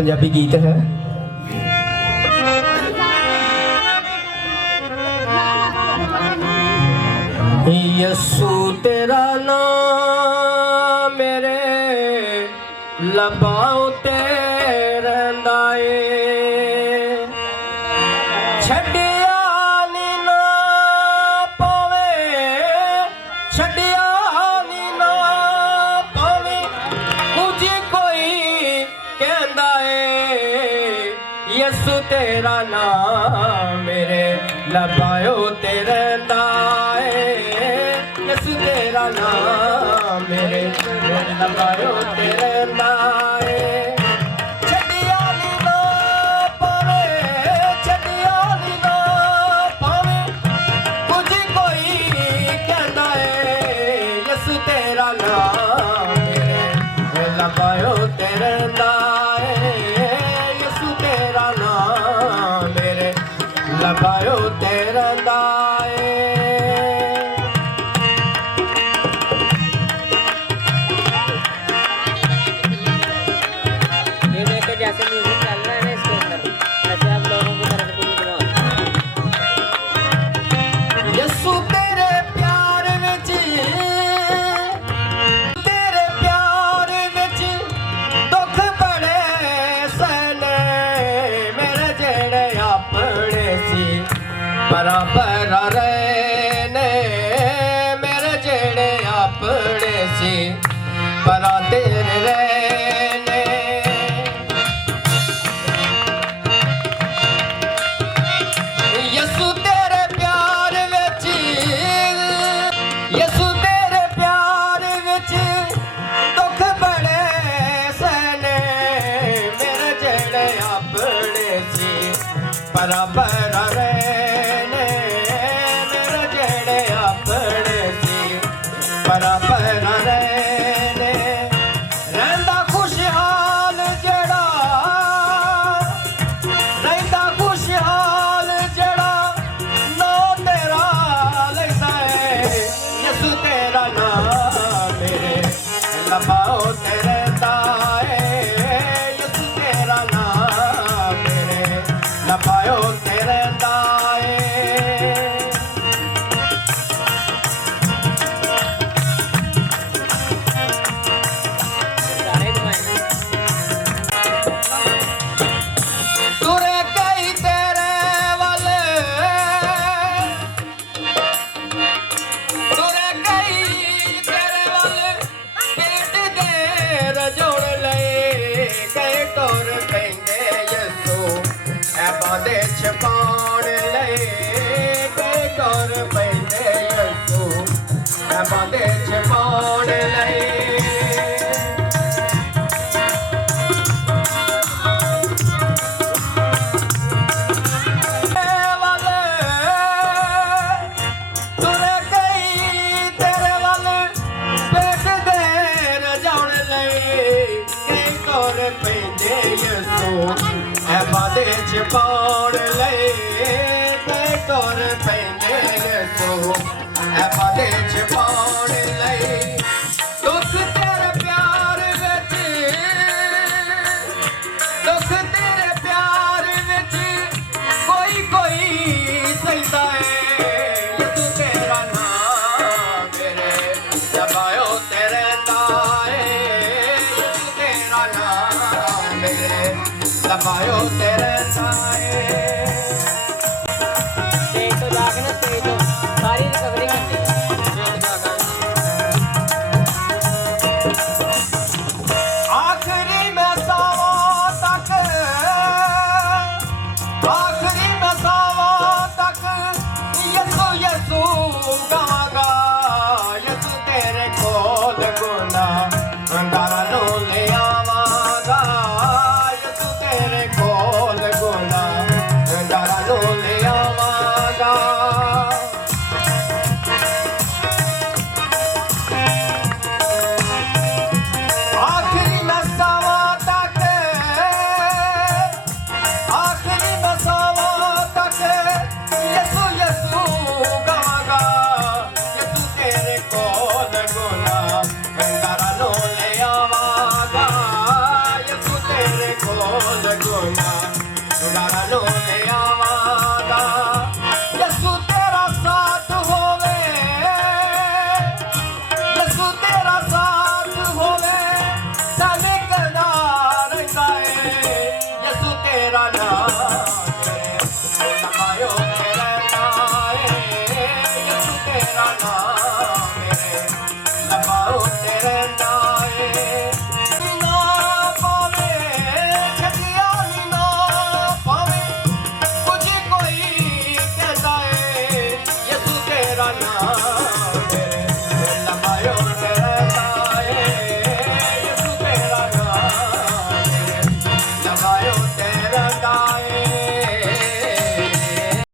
पंजाबी गीत है। यसू तेरा नाम मेरे लबाओ ते रहिंदा ए, छड्डिया नी ना पावे, छड्डिया नी ना पावे, कुछ कोई कहंदा ए। यसू तेरा नाम मेरे लबाओ ते रहिंदा ए, यसू तेरा नाम मेरे लबाओ ते रहिंदा ए। छड्डिया नी ना पावे, छड्डिया नी ना पावे, कुछ कोई कहंदा ए। यसू तेरा नाम मेरे लबाओ ते रहिंदा ए, यसू तेरा नाम मेरे लबाओ ते रहिंदा ए। जैसे म्यूजिक चल रहा है ना इसके अंदर, ऐसे आप लोगों की तरफ को यसू तेरे प्यार विच, तेरे प्यार विच दुख बड़े सहने, मेरे जेड़े अपने सी बराबर रहने, मेरे जेड़े अपने सी बरा तेरे रहने। यसू तेरे प्यार विच, यसू तेरे प्यार विच दुख बड़े सहने, मेरे जेड़े अपने सी बराबर रहने, मेरे जेड़े अपने सी बराबर रहने। रहिंदा खुशहाल जेड़ा, रहिंदा खुशहाल जेड़ा नो तेरा लैंदा ए। यसू तेरा नाम मेरे लबाओ ते रहिंदा ए, यसू तेरा नाम मेरे लबाओ ते रहिंदा ए। सारे दुआएं तुरे कई तेरे वल, तुरे कई तेरे वल, पेट दे रजोड़ लए, कई टुर पैंदे यसू ऐ बांदे छपाउण लए, कई टुर पैंदे यसू ऐ बांदे छपाउण लए। तुरे कई तेरे वल, पेट दे रजाउण लए, कई टुर पैंदे यसू ऐ बांदे छपाउण